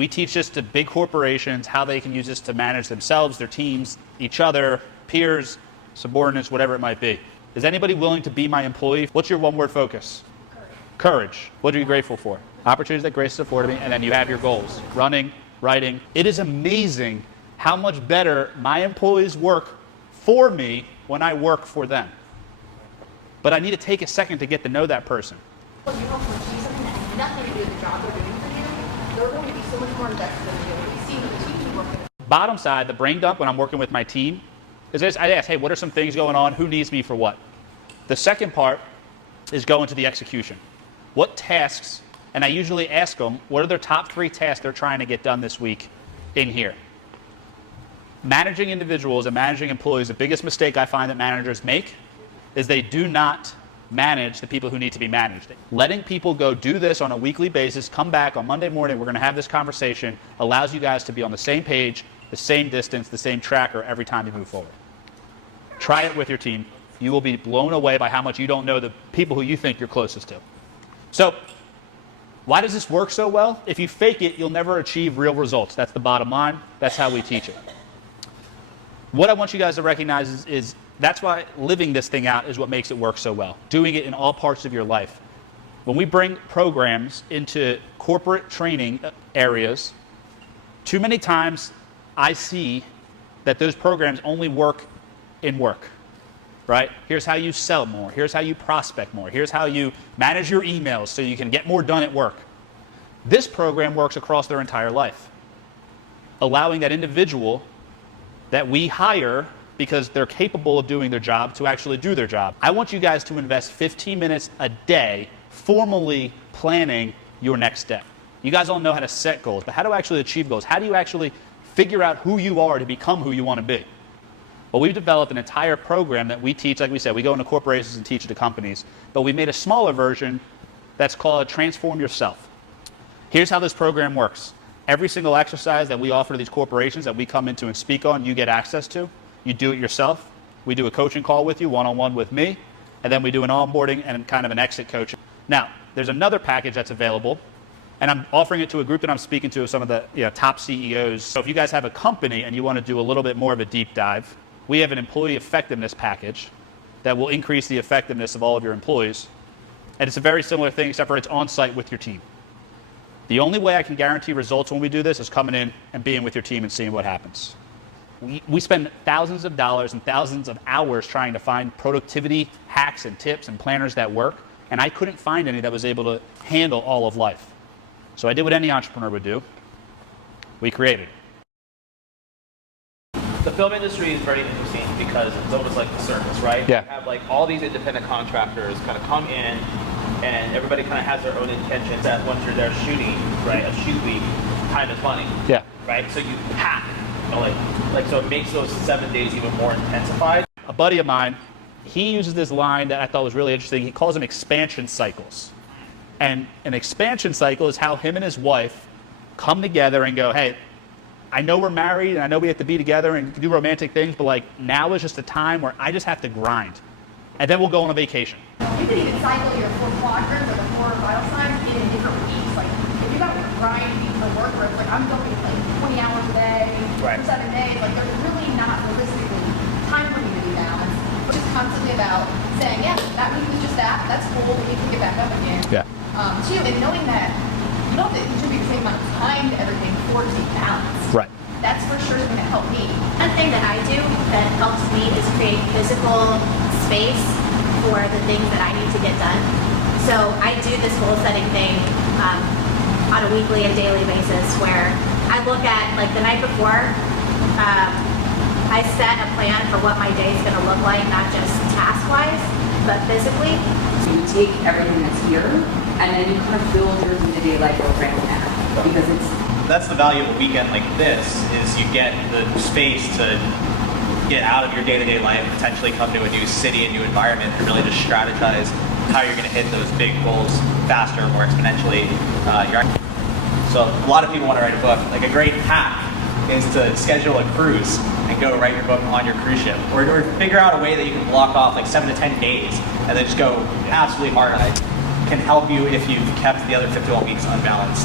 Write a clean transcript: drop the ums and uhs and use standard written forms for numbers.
we teach this to big corporations, how they can use this to manage themselves, their teams, each other, peers, subordinates, whatever it might be. Is anybody willing to be my employee? What's your one-word focus? Courage. What are you grateful for? Opportunities that grace has afforded me, and then you have your goals. Running, writing. It is amazing how much better my employees work for me when I work for them. But I need to take a second to get to know that person. Well, you help them achieve something that has nothing to do with the job they're doing for you. They're going to be so much more invested in you. We see the team you work with. Bottom side, the brain dump when I'm working with my team, is this, I ask, hey, what are some things going on? Who needs me for what? The second part is going to the execution. What tasks, and I usually ask them, what are their top 3 tasks they're trying to get done this week in here? Managing individuals and managing employees, the biggest mistake I find that managers make is they do not manage the people who need to be managed. Letting people go do this on a weekly basis, come back on Monday morning, we're going to have this conversation, allows you guys to be on the same page, the same distance, the same tracker every time you move forward. Try it with your team. You will be blown away by how much you don't know the people who you think you're closest to. So, why does this work so well? If you fake it, you'll never achieve real results. That's the bottom line. That's how we teach it. What I want you guys to recognize is that's why living this thing out is what makes it work so well. Doing it in all parts of your life. When we bring programs into corporate training areas, too many times I see that those programs only work in work. Right? Here's how you sell more. Here's how you prospect more. Here's how you manage your emails so you can get more done at work. This program works across their entire life, allowing that individual that we hire because they're capable of doing their job to actually do their job. I want you guys to invest 15 minutes a day formally planning your next step. You guys all know how to set goals, but how to actually achieve goals? How do you actually figure out who you are to become who you want to be? Well, we've developed an entire program that we teach. Like we said, we go into corporations and teach it to companies, but we made a smaller version that's called Transform Yourself. Here's how this program works. Every single exercise that we offer to these corporations that we come into and speak on, you get access to. You do it yourself. We do a coaching call with you, one-on-one with me, and then we do an onboarding and kind of an exit coaching. Now, there's another package that's available, and I'm offering it to a group that I'm speaking to of some of the top CEOs. So if you guys have a company and you want to do a little bit more of a deep dive, we have an employee effectiveness package that will increase the effectiveness of all of your employees. And it's a very similar thing, except for it's on-site with your team. The only way I can guarantee results when we do this is coming in and being with your team and seeing what happens. We spend thousands of dollars and thousands of hours trying to find productivity hacks and tips and planners that work, and I couldn't find any that was able to handle all of life. So I did what any entrepreneur would do. We created. The film industry is very interesting because it's almost like the circus, right? Yeah. You have like all these independent contractors kind of come in, and everybody kind of has their own intentions. That once you're there shooting, right, a shoot week, time is money. Yeah. Right. So you pack, like so it makes those 7 days even more intensified. A buddy of mine, he uses this line that I thought was really interesting. He calls them expansion cycles. And an expansion cycle is how him and his wife come together and go, hey, I know we're married and I know we have to be together and do romantic things, but like now is just a time where I just have to grind. And then we'll go on a vacation. You can even cycle your 4 quadrants or the 4 vital signs in different weeks. Like if you got a grind week for work where it's like I'm going like 20 hours a day Right. for 7 days, like there's really not realistically time for you to be balanced. It's just constantly about saying, yeah, that week was just that. That's cool. We need to get back up again. Yeah. Too, and knowing that you don't have to contribute the same amount of time to everything for it to be balanced. Right. That's for sure going to help me. One thing that I do that helps me is create physical space for the things that I need to get done. So I do this goal setting thing on a weekly and daily basis where I look at, like the night before, I set a plan for what my day is going to look like, not just task-wise, but physically. So you take everything that's here and then you kind of build your day-to-day life around that because that's the value of a weekend like this, is you get the space to get out of your day-to-day life, potentially come to a new city, a new environment, and really just strategize how you're going to hit those big goals faster, more exponentially. So a lot of people want to write a book. Like a great hack is to schedule a cruise and go write your book on your cruise ship, or figure out a way that you can block off like 7 to 10 days and then just go absolutely hard on it. Can help you if you've kept the other 51 weeks unbalanced.